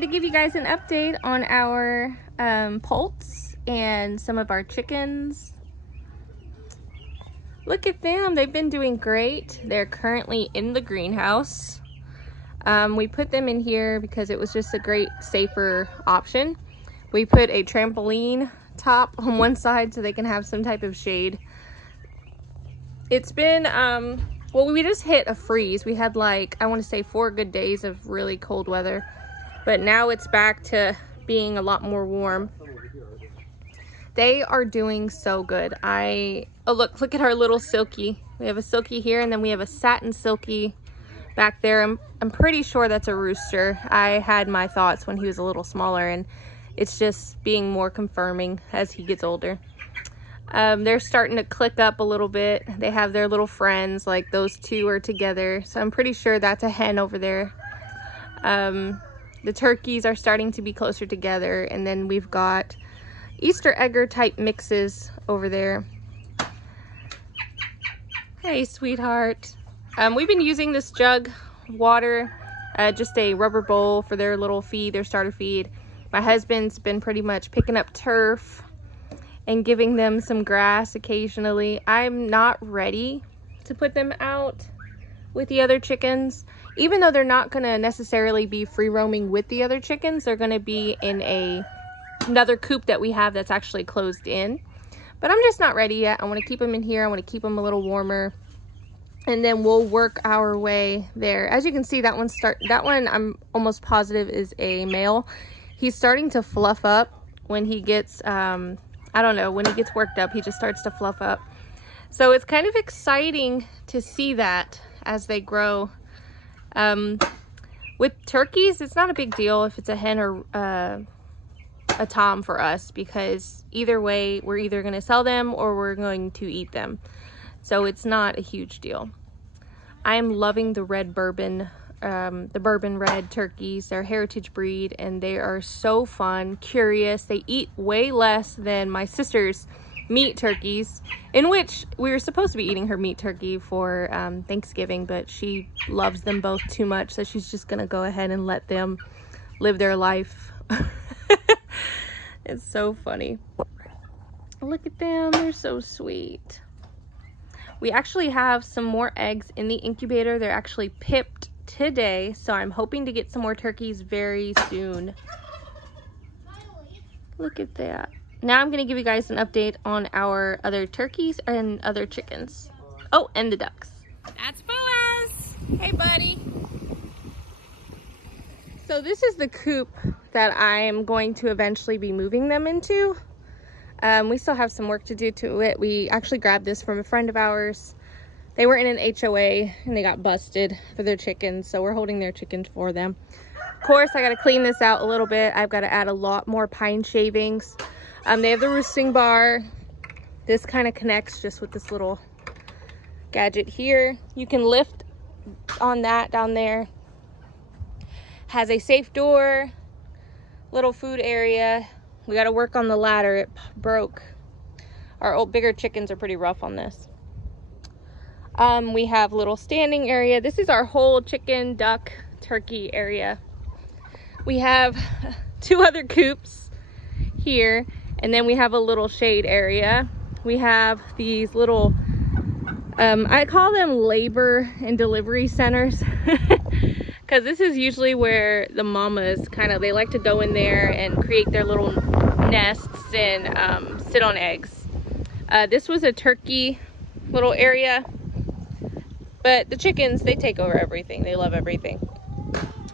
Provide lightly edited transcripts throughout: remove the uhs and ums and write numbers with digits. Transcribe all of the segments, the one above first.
wanted to give you guys an update on our poults and some of our chickens. Look at them, they've been doing great. They're currently in the greenhouse. We put them in here because it was just a great, safer option. We put a trampoline top on one side so they can have some type of shade. It's been, well, we just hit a freeze. We had like, I want to say 4 good days of really cold weather, but now it's back to being a lot more warm. They are doing so good. Oh look at our little Silky. We have a Silky here, and then we have a satin Silky back there. I'm pretty sure that's a rooster. I had my thoughts when he was a little smaller, and it's just being more confirming as he gets older. They're starting to click up a little bit. They have their little friends, like those two are together. So I'm pretty sure that's a hen over there. The turkeys are starting to be closer together, and then we've got Easter egger type mixes over there. Hey, sweetheart. We've been using this jug water, just a rubber bowl for their little feed, their starter feed. My husband's been pretty much picking up turf and giving them some grass occasionally. I'm not ready to put them out with the other chickens. Even though they're not gonna necessarily be free roaming with the other chickens, they're gonna be in another coop that we have that's actually closed in. But I'm just not ready yet. I wanna keep them in here. I wanna keep them a little warmer. And then we'll work our way there. As you can see, that one I'm almost positive is a male. He's starting to fluff up when he gets, I don't know, when he gets worked up, he just starts to fluff up. So it's kind of exciting to see that as they grow. With turkeys, it's not a big deal if it's a hen or a tom for us, because either way, we're either going to sell them or we're going to eat them. So it's not a huge deal. I'm loving the red bourbon, the bourbon red turkeys. They're a heritage breed, and they are so fun, curious. They eat way less than my sister's meat turkeys, in which we were supposed to be eating her meat turkey for Thanksgiving, but she loves them both too much, so she's just gonna go ahead and let them live their life. It's so funny. Look at them, they're so sweet. We actually have some more eggs in the incubator. They're actually pipped today, so I'm hoping to get some more turkeys very soon. Look at that. Now I'm going to give you guys an update on our other turkeys and other chickens. Oh, and the ducks. That's Boaz. Hey, buddy. So this is the coop that I'm going to eventually be moving them into. We still have some work to do to it. We actually grabbed this from a friend of ours. They were in an HOA and they got busted for their chickens, so we're holding their chickens for them. Of course, I got to clean this out a little bit. I've got to add a lot more pine shavings. They have the roosting bar. This kind of connects just with this little gadget here. You can lift on that down there. Has a safe door, little food area. We got to work on the ladder. It broke. Our old bigger chickens are pretty rough on this. We have a little standing area. This is our whole chicken, duck, turkey area. We have 2 other coops here, and then we have a little shade area. We have these little, I call them labor and delivery centers, because this is usually where the mamas they like to go in there and create their little nests and sit on eggs. This was a turkey little area, but the chickens, they take over everything. They love everything.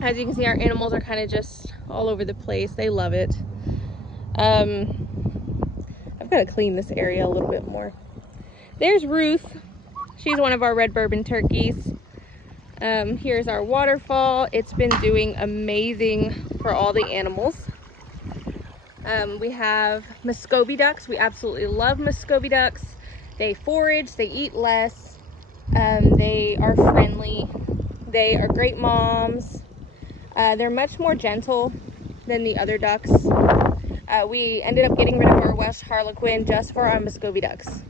As you can see, our animals are kind of just all over the place. They love it. I've got to clean this area a little bit more. There's Ruth. She's one of our red bourbon turkeys. Here's our waterfall. It's been doing amazing for all the animals. We have Muscovy ducks. We absolutely love Muscovy ducks. They forage, they eat less. They are friendly. They are great moms. They're much more gentle than the other ducks. We ended up getting rid of our West Harlequin just for our Muscovy ducks.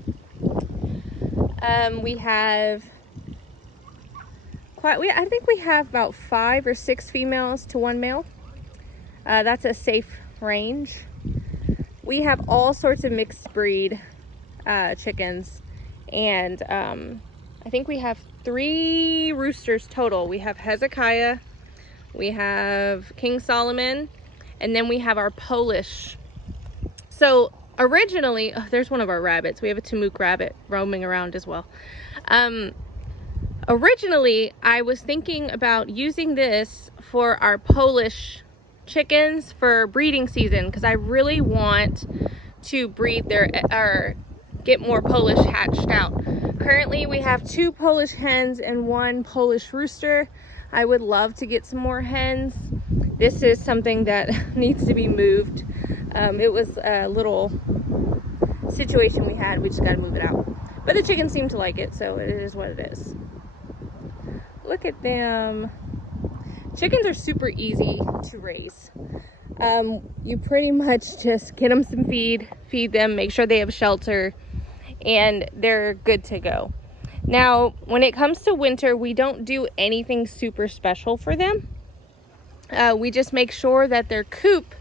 We have I think we have about 5 or 6 females to 1 male. That's a safe range. We have all sorts of mixed breed chickens, and I think we have 3 roosters total. We have Hezekiah, we have King Solomon, and then we have our Polish. So originally, there's one of our rabbits. We have a Tamuk rabbit roaming around as well. Originally, I was thinking about using this for our Polish chickens for breeding season, because I really want to breed or get more Polish hatched out. Currently, we have 2 Polish hens and 1 Polish rooster. I would love to get some more hens. This is something that needs to be moved. It was a little situation we had. We just got to move it out. But the chickens seem to like it, so it is what it is. Look at them. Chickens are super easy to raise. You pretty much just get them some feed them, make sure they have shelter, and they're good to go. Now, when it comes to winter, we don't do anything super special for them. We just make sure that their coop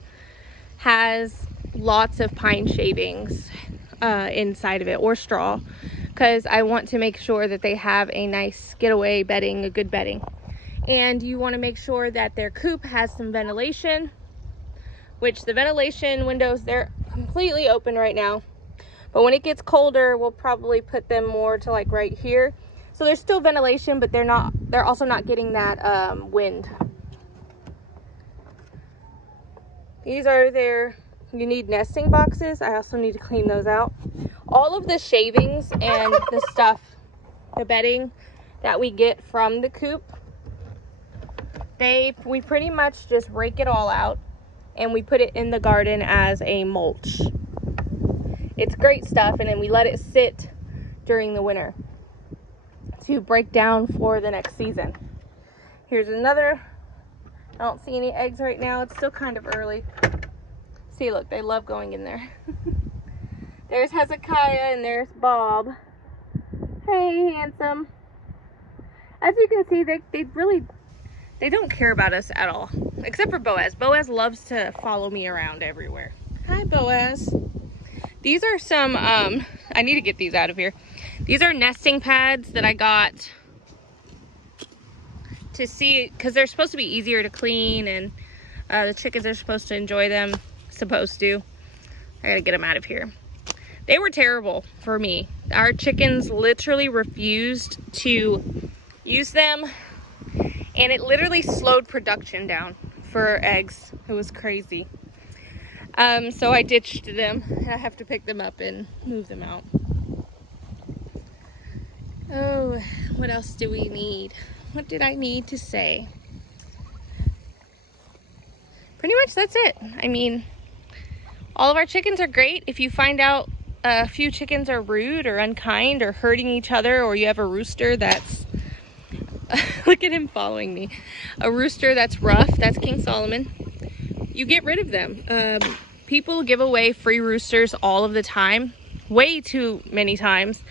has lots of pine shavings inside of it, or straw, because I want to make sure that they have a nice getaway bedding, a good bedding. And you want to make sure that their coop has some ventilation, which the ventilation windows, they're completely open right now. But when it gets colder, we'll probably put them more to like right here. So there's still ventilation, but they're also not getting that wind. These are their, you need nesting boxes. I also need to clean those out. All of the shavings and the stuff, the bedding that we get from the coop, we pretty much just rake it all out and we put it in the garden as a mulch. It's great stuff, and then we let it sit during the winter to break down for the next season. Here's another. I don't see any eggs right now. It's still kind of early. See, look, they love going in there. There's Hezekiah and there's Bob. Hey, handsome. As you can see, they don't care about us at all, except for Boaz. Boaz loves to follow me around everywhere. Hi, Boaz. These are some, I need to get these out of here. These are nesting pads that I got to see, because they're supposed to be easier to clean, and the chickens are supposed to enjoy them. Supposed to. I gotta get them out of here. They were terrible for me. Our chickens literally refused to use them, and it literally slowed production down for eggs. It was crazy. So I ditched them, and I have to pick them up and move them out. Oh, what else do we need? What did I need to say? Pretty much that's it. I mean, all of our chickens are great. If you find out a few chickens are rude or unkind or hurting each other, or you have a rooster that's look at him following me, a rooster that's rough, that's King Solomon, you get rid of them. People give away free roosters all of the time, way too many times,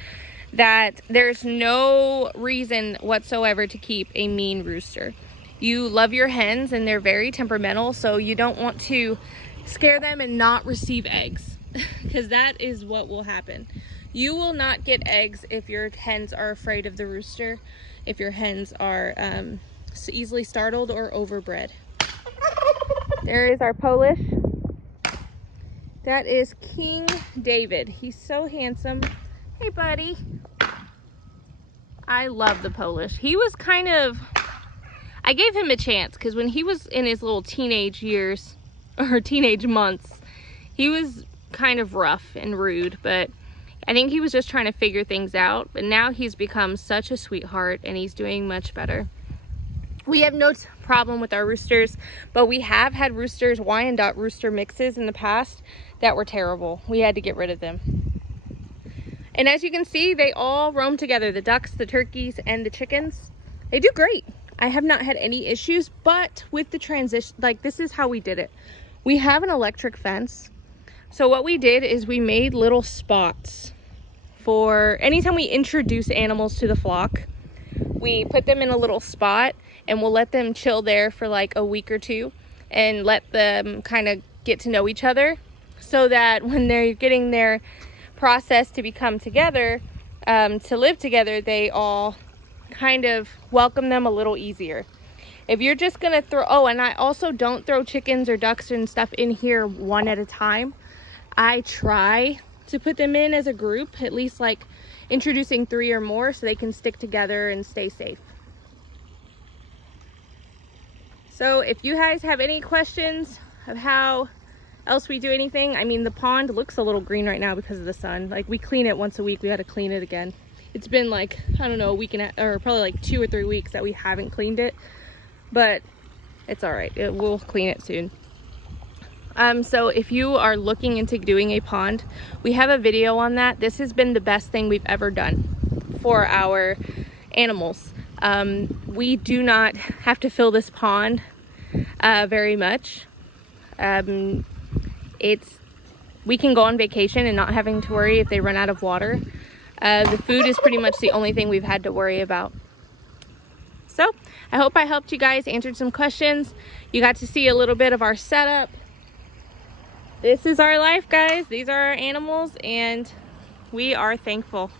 that there's no reason whatsoever to keep a mean rooster. You love your hens, and they're very temperamental, so you don't want to scare them and not receive eggs, because that is what will happen. You will not get eggs if your hens are afraid of the rooster, if your hens are easily startled or overbred. There is our Polish. That is King David. He's so handsome. Hey, buddy. I love the Polish. He was kind of, I gave him a chance, because when he was in his little teenage years, or teenage months, he was kind of rough and rude, but I think he was just trying to figure things out. But now he's become such a sweetheart, and he's doing much better. We have no problem with our roosters, but we have had roosters, Wyandotte rooster mixes in the past that were terrible. We had to get rid of them. And as you can see, they all roam together. The ducks, the turkeys, and the chickens. They do great. I have not had any issues, but with the transition, like, this is how we did it. We have an electric fence. So what we did is we made little spots for anytime we introduce animals to the flock. We put them in a little spot, and we'll let them chill there for like a week or two. and let them kind of get to know each other, so that when they're getting their process to become together, to live together, they all kind of welcome them a little easier. If you're just gonna throw, oh, and I also don't throw chickens or ducks and stuff in here one at a time. I try to put them in as a group, at least like introducing 3 or more, so they can stick together and stay safe. So if you guys have any questions of how else we do anything, I mean, the pond looks a little green right now because of the sun. Like, we clean it once a week. We got to clean it again. It's been like, I don't know, a week and or probably like 2 or 3 weeks that we haven't cleaned it, but it's all right. We'll clean it soon. So if you are looking into doing a pond, we have a video on that. This has been the best thing we've ever done for our animals. We do not have to fill this pond very much. We can go on vacation and not having to worry if they run out of water. The food is pretty much the only thing we've had to worry about. So I hope I helped you guys, answered some questions. You got to see a little bit of our setup. This is our life, guys. These are our animals, and we are thankful.